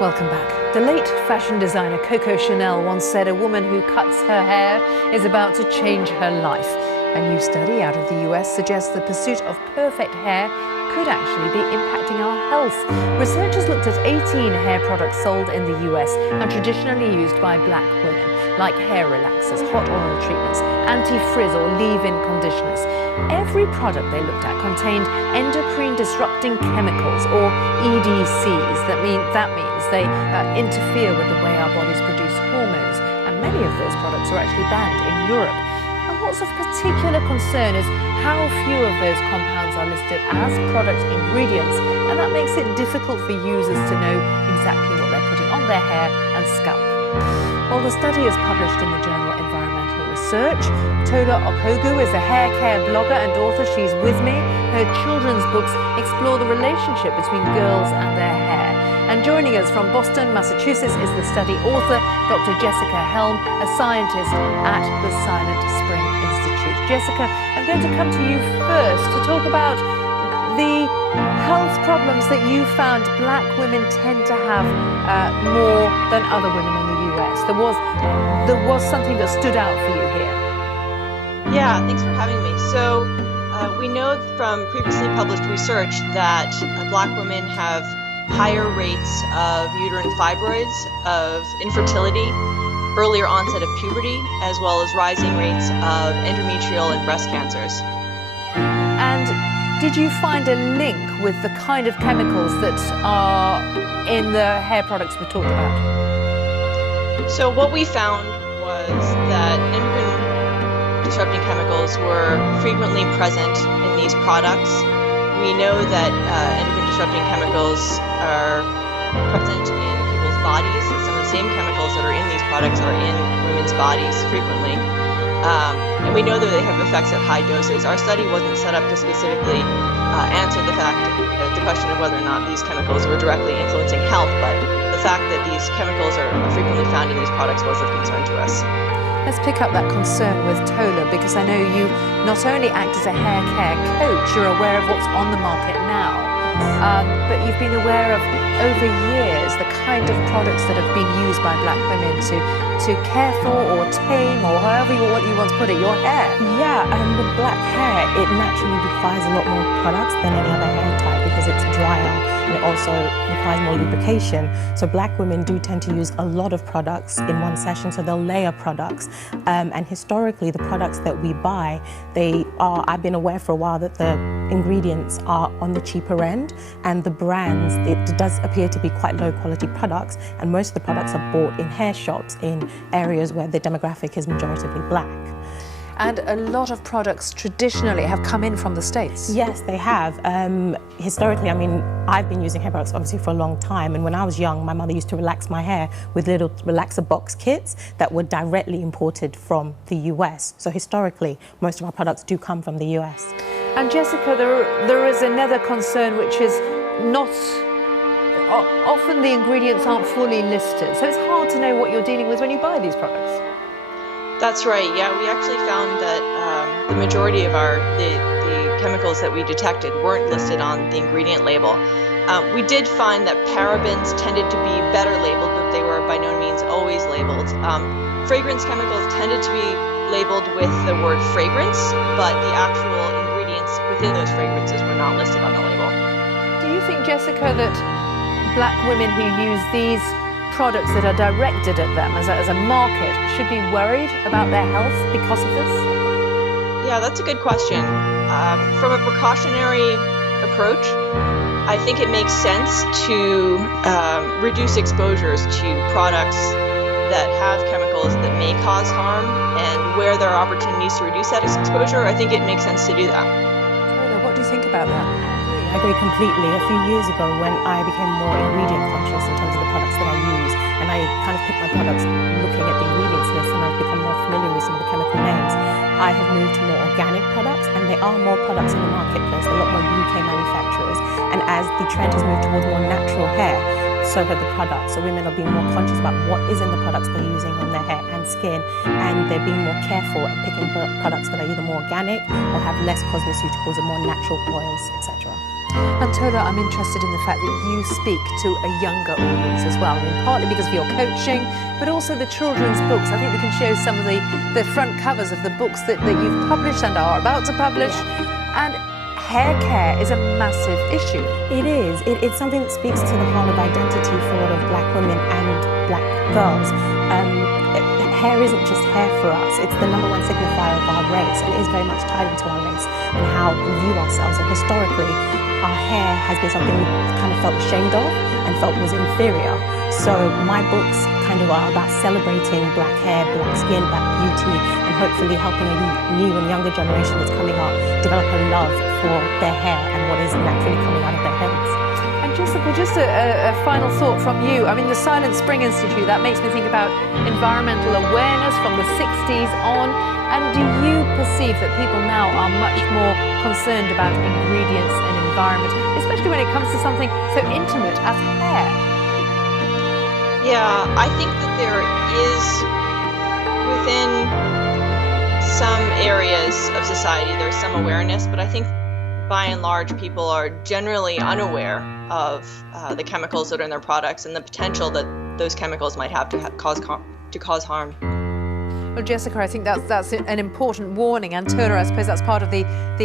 Welcome back. The late fashion designer Coco Chanel once said a woman who cuts her hair is about to change her life. A new study out of the US suggests the pursuit of perfect hair could actually be impacting our health. Researchers looked at 18 hair products sold in the US and traditionally used by black women, like hair relaxers, hot oil treatments, anti-frizz or leave-in conditioners. Every product they looked at contained endocrine disrupting chemicals, or EDCs. That means they interfere with the way our bodies produce hormones, and many of those products are actually banned in Europe. And what's of particular concern is how few of those compounds are listed as product ingredients, and that makes it difficult for users to know exactly what they're putting on their hair and scalp. Well, the study is published in the journal Environmental Research. Tola Okogu is a hair care blogger and author. She's with me. Her children's books explore the relationship between girls and their hair. And joining us from Boston, Massachusetts, is the study author, Dr. Jessica Helm, a scientist at the Silent Spring Institute. Jessica, I'm going to come to you first to talk about the health problems that you found black women tend to have more than other women in the US. There was something that stood out for you here. Yeah, thanks for having me. So we know from previously published research that black women have higher rates of uterine fibroids, of infertility, earlier onset of puberty, as well as rising rates of endometrial and breast cancers. And did you find a link with the kind of chemicals that are in the hair products we talked about? So what we found was that endocrine disrupting chemicals were frequently present in these products. We know that endocrine disrupting chemicals are present in people's bodies, and some of the same chemicals that are in these products are in women's bodies frequently. And we know that they have effects at high doses. Our study wasn't set up to specifically answer the question of whether or not these chemicals were directly influencing health, but the fact that these chemicals are frequently found in these products was of concern to us. Let's pick up that concern with Tola, because I know you not only act as a hair care coach, you're aware of what's on the market now, but you've been aware of, over years, the kind of products that have been used by black women to care for or tame, or however you want to put it, your hair. Yeah, and with black hair, it naturally requires a lot more products than any other hair type because it's drier, and it also requires more lubrication. So black women do tend to use a lot of products in one session, so they'll layer products. And historically, the products that we buy, I've been aware for a while that the ingredients are on the cheaper end, and the brands, it does appear to be quite low quality products, and most of the products are bought in hair shops in areas where the demographic is majoritively black. And a lot of products traditionally have come in from the States. Yes, they have. Historically, I mean, I've been using hair products obviously for a long time, and when I was young, my mother used to relax my hair with little relaxer box kits that were directly imported from the US. So historically, most of our products do come from the US. And Jessica, there is another concern, which is often the ingredients aren't fully listed, so it's hard to know what you're dealing with when you buy these products. That's right. Yeah, we actually found that the majority of the chemicals that we detected weren't listed on the ingredient label. We did find that parabens tended to be better labeled, but they were by no means always labeled. Fragrance chemicals tended to be labeled with the word fragrance, but the actual ingredients within those fragrances were not listed on the label. Do you think, Jessica, that black women who use these products that are directed at them as a market should be worried about their health because of this? Yeah, that's a good question. From a precautionary approach, I think it makes sense to reduce exposures to products that have chemicals that may cause harm, and where there are opportunities to reduce that exposure, I think it makes sense to do that. Tola, what do you think about that? I agree completely. A few years ago, when I became more ingredient conscious in terms of the products that I use, and I kind of picked my products looking at the ingredients list, and I've become more familiar with some of the chemical names, I have moved to more organic products, and there are more products in the marketplace, a lot more UK manufacturers. And as the trend has moved towards more natural hair, so have the products. So women are being more conscious about what is in the products they're using on their hair and skin, and they're being more careful and picking products that are either more organic or have less cosmeceuticals and more natural oils, etc. And Tola, I'm interested in the fact that you speak to a younger audience as well. I mean, partly because of your coaching, but also the children's books. I think we can show some of the front covers of the books that you've published and are about to publish. And hair care is a massive issue. It is. It's something that speaks to the whole of identity for a lot of black women and black girls. Hair isn't just hair for us, it's the number one signifier of our race, and it is very much tied into our race and how we view ourselves. And historically, our hair has been something we kind of felt ashamed of and felt was inferior. So my books kind of are about celebrating black hair, black skin, black beauty, and hopefully helping a new and younger generation that's coming up develop a love for their hair and what is naturally coming out of their heads. And Jessica, just a final thought from you. I mean, the Silent Spring Institute, that makes me think about environmental awareness from the 60s on. And do you perceive that people now are much more concerned about ingredients and environment, especially when it comes to something so intimate as hair? Yeah, I think that there is, within some areas of society, there's some awareness, but I think by and large, people are generally unaware of the chemicals that are in their products and the potential that those chemicals might have to cause harm. Well, Jessica, I think that's an important warning, and Tola, I suppose that's part of the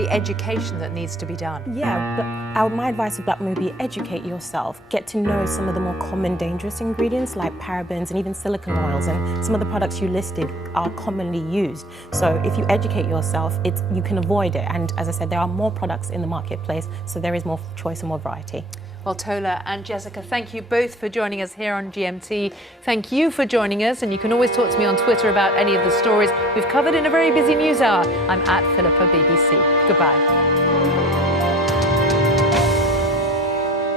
education that needs to be done. Yeah, but my advice to black women would be educate yourself, get to know some of the more common dangerous ingredients like parabens and even silicone oils, and some of the products you listed are commonly used. So if you educate yourself, you can avoid it. And as I said, there are more products in the marketplace, so there is more choice and more variety. Well, Tola and Jessica, thank you both for joining us here on GMT. Thank you for joining us, and you can always talk to me on Twitter about any of the stories we've covered in a very busy news hour. I'm at Philippa BBC. Goodbye.